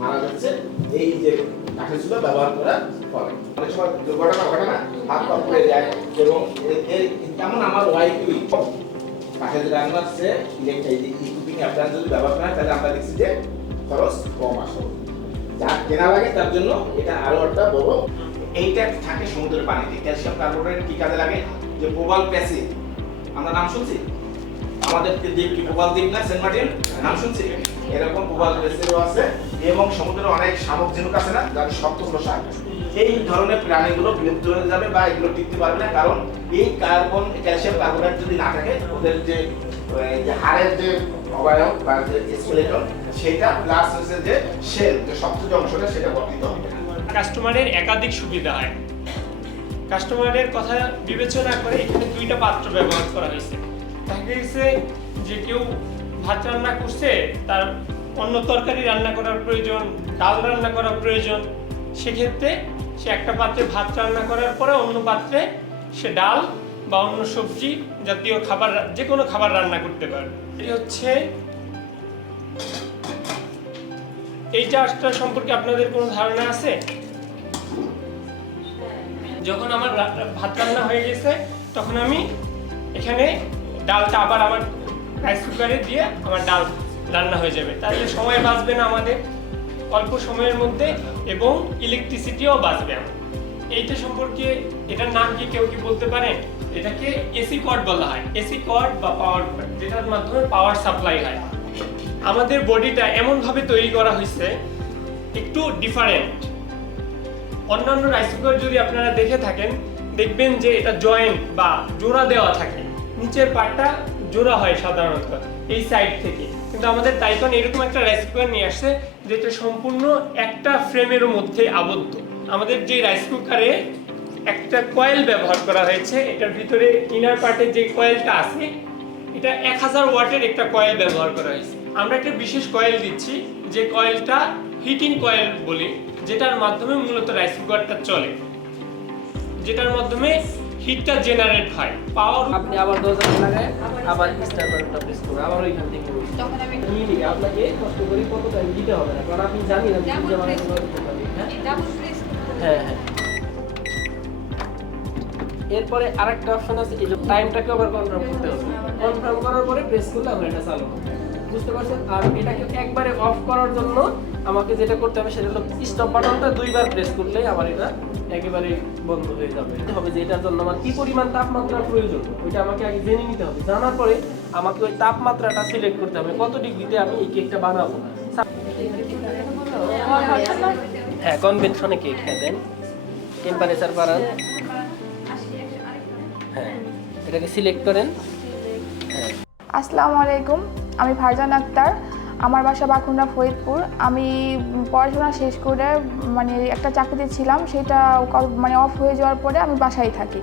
মারা যাচ্ছে, এই যে ব্যবহার করা হবে অনেক সময় দুর্ঘটনা ঘটে না, হাত পা পড়ে যায়, এবং যেমন আমার কাঠের রান্নার সে ইকুইপিং যদি ব্যবহার করেন, তাহলে আমরা দেখছি যে খরচ কম আসবে যা কেনা লাগে, তার জন্য এটা আরও একটা বড় এইটা থাকে সমুদ্রের পানিতে, ক্যালসিয়াম কার্বোনেট কি কাজে লাগে? যে প্রবাল প্যাসিভ। আমরা নাম শুনছি? আমাদের দ্বীপ কি প্রবাল দ্বীপ না, সেন্ট মার্টিন, নাম শুনছি? এরকম প্রবাল প্যাসিভও আছে, এবং সমুদ্রে অনেক শামুক ঝিনুক আছে না যাদের শক্ত এই ধরনের প্রাণীগুলো বিলুপ্ত হয়ে যাবে বা এগুলো টিকতে পারবে না, কারণ এই কার্বন, ক্যালসিয়াম কার্বোনেট যদি না থাকে, ওদের যে হাড়ের যে অবয়ব বা যে স্কেলেটন সেটা প্লাস হচ্ছে যে শেল যে শক্ত যে অংশটা, সেটা গঠিত হবে কাস্টমারের একাধিক সুবিধা হয়। কাস্টমারের কথা বিবেচনা করে এখানে দুইটা পাত্র ব্যবহার করা হয়েছে। দেখা গেছে যে কেউ ভাত রান্না করছে, তার অন্য তরকারি রান্না করার প্রয়োজন, ডাল রান্না করার প্রয়োজন, সেক্ষেত্রে সে একটা পাত্রে ভাত রান্না করার পরে অন্য পাত্রে সে ডাল বা অন্য সবজি জাতীয় খাবার যে কোনো খাবার রান্না করতে পারে এটি হচ্ছে এই চাষটা সম্পর্কে আপনাদের কোনো ধারণা আছে? যখন আমার ভাত রান্না হয়ে গেছে, তখন আমি এখানে ডালটা আবার আমার রাইস কুকারে দিয়ে আমার ডাল রান্না হয়ে যাবে। তাহলে সময় বাঁচবে না আমাদের। অল্প সময়ের মধ্যে এবং ইলেকট্রিসিটিও বাঁচবে আমার। এইটা সম্পর্কে এটার নাম কি কেউ কি বলতে পারেন? এটাকে এসি কর্ড বলা হয়। এসি কর্ড বা পাওয়ার কর্ড যেটার মাধ্যমে পাওয়ার সাপ্লাই হয়। আমাদের বডিটা এমনভাবে তৈরি করা হয়েছে, একটু ডিফারেন্ট অন্যান্য রাইস কুকার যদি আপনারা দেখে থাকেন, দেখবেন যে এটা জয়েন্ট বা জোড়া দেওয়া থাকে। নিচের পাটটা জোড়া হয় সাধারণত, এই সাইড থেকে। কিন্তু আমাদের তাইকন এরকম একটা রাইস কুকার নিয়ে আসছে যেটা সম্পূর্ণ একটা ফ্রেমের মধ্যে আবদ্ধ। আমাদের যে রাইস কুকারে একটা কয়েল ব্যবহার করা হয়েছে, এটার ভিতরে ইনার পার্টে যে কয়েলটা আছে, এটা এক হাজার ওয়াটের একটা কয়েল ব্যবহার করা হয়েছে। আমরা একটা বিশেষ কয়েল দিচ্ছি, যে কয়েলটা হিটিং কয়েল বলি, যেটার মাধ্যমে মূলত রাইস কুকারটা চলে। যেটার মাধ্যমে হিটটা জেনারেট হয়। পাওয়ার আপনি আবার দরজা লাগায় আবার স্টার বাটনটা প্রেস করবেন আবার ওইখান থেকে। তখন আমি মিনিটে আপনাকে কষ্ট করে কত টাইম দিতে হবে না? কারণ আপনি জানেন না যে কি হ্যাঁ? প্রেস হ্যাঁ হ্যাঁ। এরপরে আরেকটা অপশন আছে এই যে টাইমটাকে আবার কনফার্ম করতে হবে। কনফার্ম করার পরে প্রেস করলে আমরা এটা চালু হবে। বুঝতে পারছেন? আর এটাকে একবারে অফ করার জন্য আমাকে যেটা করতে হবে সেটা হলো স্টপ বাটনটা দুইবার প্রেস করলেই আমার এটা একেবারে বন্ধ হয়ে যাবে। এটা হবে যে এটার জন্য আমার কি পরিমাণ তাপমাত্রার প্রয়োজন? ওইটা আমাকে আগে জেনে নিতে হবে। জানার পরে আমাকে ওই তাপমাত্রাটা সিলেক্ট করতে হবে। কত ডিগ্রিতে আমি এই কেকটা বানাবো? হ্যাঁ কনভেনশনে কেক হ্যাঁ টেম্পারেচার বাড়ান। হ্যাঁ এটাকে সিলেক্ট করেন। আসসালামু আলাইকুম, আমি ফারজান আক্তার, আমার বাসা বাঁকুড়া ফরিদপুর। আমি পড়াশোনা শেষ করে মানে একটা চাকরিতে ছিলাম, সেটা মানে অফ হয়ে যাওয়ার পরে আমি বাসায় থাকি।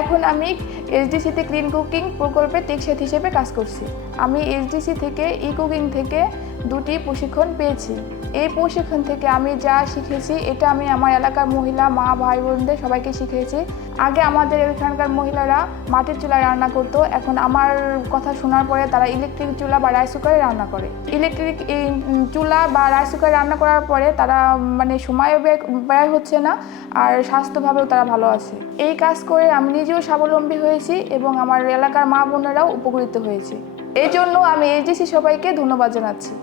এখন আমি এসডিসিতে ক্লিন কুকিং প্রকল্পে টেকসেট হিসেবে কাজ করছি। আমি এসডিসি থেকে, ই কুকিং থেকে দুটি প্রশিক্ষণ পেয়েছি। এই প্রশিক্ষণ থেকে আমি যা শিখেছি এটা আমি আমার এলাকার মহিলা মা ভাই বোনদের সবাইকে শিখিয়েছি আগে আমাদের এখানকার মহিলারা মাটির চুলায় রান্না করতো এখন আমার কথা শোনার পরে তারা ইলেকট্রিক চুলা বা রাইস কুকারে রান্না করে। ইলেকট্রিক এই, চুলা বা রাইস কুকারে রান্না করার পরে তারা মানে সময় ব্যয়- হচ্ছে না আর স্বাস্থ্যভাবেও তারা ভালো আছে। এই কাজ করে আমি নিজেও স্বাবলম্বী হয়েছি এবং আমার এলাকার মা বোনেরাও উপকৃত হয়েছে। এই জন্য আমি এইচডিসি সবাইকে ধন্যবাদ জানাচ্ছি।